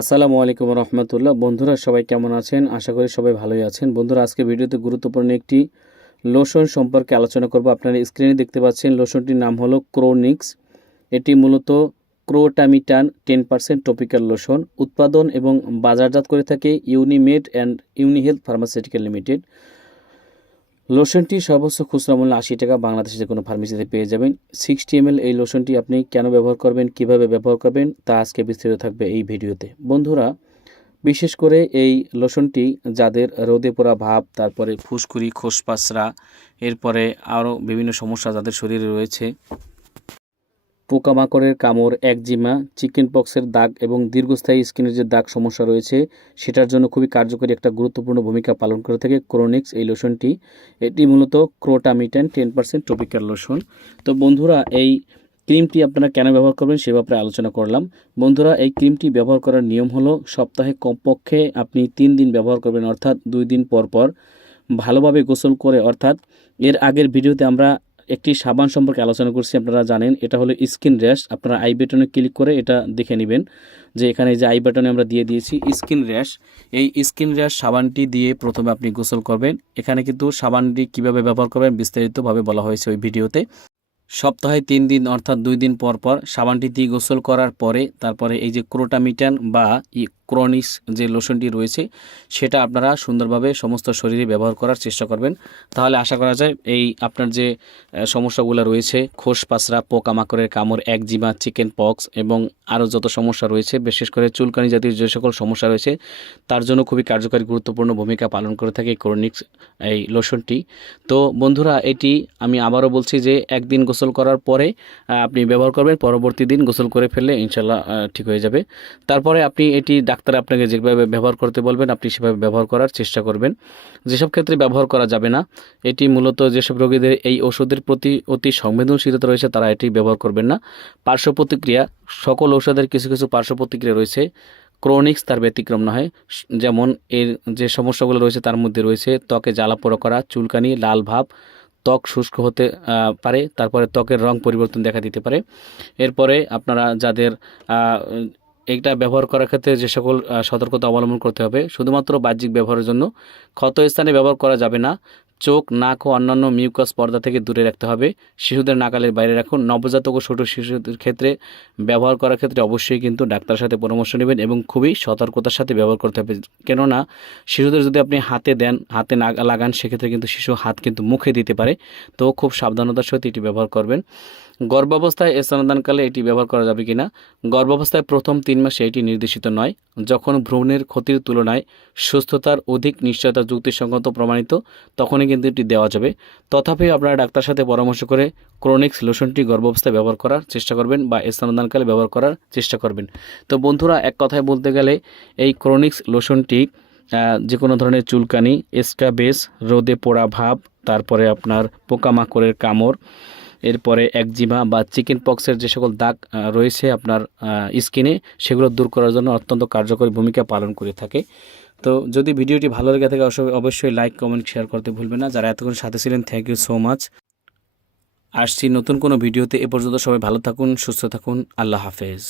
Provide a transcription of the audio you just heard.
আসসালামু আলাইকুম রহমতুল্লাহ। বন্ধুরা, সবাই কেমন আছেন? আশা করি সবাই ভালোই আছেন। বন্ধুরা, আজকে ভিডিওতে গুরুত্বপূর্ণ একটি লোশন সম্পর্কে আলোচনা করব। আপনারা স্ক্রিনে দেখতে পাচ্ছেন লোশনটির নাম হলো ক্রোনিক্স এটি মূলত crotamiton ten percent topical lotion উৎপাদন এবং বাজারজাত করে থাকে Unimed and Unihealth pharmaceutical limited লোশনটি সর্বোচ্চ খুচরা মূল্য আশি টাকা বাংলাদেশের কোনো ফার্মেসিতে পেয়ে যাবেন। সিক্সটি এম এই লোশনটি আপনি কেন ব্যবহার করবেন, কীভাবে ব্যবহার করবেন, তা আজকে বিস্তারিত থাকবে এই ভিডিওতে। বন্ধুরা, বিশেষ করে এই লোশনটি যাদের রোদে পোড়া ভাব, তারপরে ফুসকুড়ি, খোসপাসরা, এরপরে আরও বিভিন্ন সমস্যা যাদের শরীরে রয়েছে পোকামাকড়ের কামড়, একজিমা চিকেন পক্সের দাগ এবং দীর্ঘস্থায়ী স্কিনের যে দাগ সমস্যা রয়েছে, সেটার জন্য খুবই কার্যকরী একটা গুরুত্বপূর্ণ ভূমিকা পালন করে থাকে ক্রোনিক্স এই লোশনটি। এটি মূলত crotamiton ten percent topical lotion তো বন্ধুরা, এই ক্রিমটি আপনারা কেন ব্যবহার করবেন সে ব্যাপারে আলোচনা করলাম। বন্ধুরা, এই ক্রিমটি ব্যবহার করার নিয়ম হলো, সপ্তাহে কমপক্ষে আপনি তিন দিন ব্যবহার করবেন, অর্থাৎ দুই দিন পর পর ভালোভাবে গোসল করে, অর্থাৎ এর আগের ভিডিওতে আমরা একটি সাবান সম্পর্কে আলোচনা করছি, আপনারা জানেন। এটা হলো স্কিন র্যাশ। আপনারা আই বাটনে ক্লিক করে এটা দেখে নেবেন যে এখানে যে আই বাটনে আমরা দিয়ে দিয়েছি স্কিন র্যাশ। এই স্কিন র্যাশ সাবানটি দিয়ে প্রথমে আপনি গোসল করবেন। এখানে কিন্তু সাবানটি কীভাবে ব্যবহার করবেন বিস্তারিতভাবে বলা হয়েছে ওই ভিডিওতে। সপ্তাহে তিন দিন অর্থাৎ দুই দিন পর পর সাবানটি দিয়ে গোসল করার পরে তারপরে এই যে ক্রোটামিটান বা ক্রনিস যে লোশনটি রয়েছে, সেটা আপনারা সুন্দরভাবে সমস্ত শরীরে ব্যবহার করার চেষ্টা করবেন। তাহলে আশা করা যায় এই আপনার যে সমস্যাগুলো রয়েছে, খোস পাসরা পোকামাকড়ের কামড়, একজিমা, চিকেন পক্স এবং আরও যত সমস্যা রয়েছে, বিশেষ করে চুলকানি জাতীয় যে সকল সমস্যা রয়েছে, তার জন্য খুবই কার্যকারী, গুরুত্বপূর্ণ ভূমিকা পালন করে থাকে এই ক্রনিক্স, এই লোশনটি। তো বন্ধুরা, এটি আমি আবারও বলছি যে, একদিন গোসল করার পরে আপনি ব্যবহার করবেন, পরবর্তী দিন গোসল করে ফেললে ইনশাল্লাহ ঠিক হয়ে যাবে। তারপরে আপনি এটি ডাক্তার আপনাকে যেভাবে ব্যবহার করতে বলবেন, আপনি সেভাবে ব্যবহার করার চেষ্টা করবেন। যেসব ক্ষেত্রে ব্যবহার করা যাবে না, এটি মূলত যেসব রোগীদের এই ওষুধের প্রতি অতি সংবেদনশীলতা রয়েছে, তারা এটি ব্যবহার করবেন না। পার্শ্ব প্রতিক্রিয়া, সকল ঔষধের কিছু কিছু পার্শ্ব প্রতিক্রিয়া রয়েছে। ক্রোনিক্স তার ব্যতিক্রম নয় যেমন এর যে সমস্যাগুলো রয়েছে তার মধ্যে রয়েছে ত্বকে জ্বালা পোড়া করা, চুলকানি, লাল ভাব, ত্বক শুষ্ক হতে পারে, তারপরে ত্বকের রং পরিবর্তন দেখা দিতে পারে। এরপরে আপনারা যাদের এইটা ব্যবহার করার ক্ষেত্রে যে সকল সতর্কতা অবলম্বন করতে হবে। শুধুমাত্র বাহ্যিক ব্যবহারের জন্য ক্ষত স্থানে ব্যবহার করা যাবে না। চোখ, নাক ও অন্যান্য মিউকাস পর্দা থেকে দূরে রাখতে হবে। শিশুদের নাকালের বাইরে রাখুন। নবজাতক ও ছোটো শিশুদের ক্ষেত্রে ব্যবহার করার ক্ষেত্রে অবশ্যই কিন্তু ডাক্তারের সাথে পরামর্শ নেবেন এবং খুবই সতর্কতার সাথে ব্যবহার করতে হবে। কেননা শিশুদের যদি আপনি হাতে দেন, হাতে না লাগান, সেক্ষেত্রে কিন্তু শিশু হাত কিন্তু মুখে দিতে পারে। তো খুব সাবধানতার সাথে এটি ব্যবহার করবেন। গর্ভাবস্থায় স্তনদানকালে এটি ব্যবহার করা যাবে কিনা? গর্ভাবস্থায় প্রথম তিন মাসে এটি নির্দেশিত নয়। যখন ভ্রূণের ক্ষতির তুলনায় সুস্থতার অধিক নিশ্চয়তা যুক্তিসঙ্গত প্রমাণিত, তখনই কিন্তু এটি দেওয়া যাবে। তথাপি আপনারা ডাক্তার সাথে পরামর্শ করে ক্রোনিক্স লোশনটি গর্ভাবস্থায় ব্যবহার করার চেষ্টা করবেন বা স্তনদানকালে ব্যবহার করার চেষ্টা করবেন। তো বন্ধুরা, এক কথায় বলতে গেলে এই ক্রোনিক্স লোশনটি যে কোনো ধরনের চুলকানি এস্টাবেস রোদে পোড়া ভাব, তারপরে আপনার পোকামাকড়ের কামড় এরপরে একজিমা বা চিকেন পক্সের যে সকল দাগ রয়েছে আপনার স্কিনে, সেগুলো দূর করার জন্য অত্যন্ত কার্যকরী ভূমিকা পালন করে থাকে। তো যদি ভিডিওটি ভালো লেগে থাকে, অবশ্যই লাইক, কমেন্ট, শেয়ার করতে ভুলবেন না। যারা এতক্ষণ সাথে ছিলেন থ্যাংক ইউ সো মাচ আসছি নতুন কোনো ভিডিওতে, এ পর্যন্ত সবাই ভালো থাকুন, সুস্থ থাকুন, আল্লাহ হাফেজ।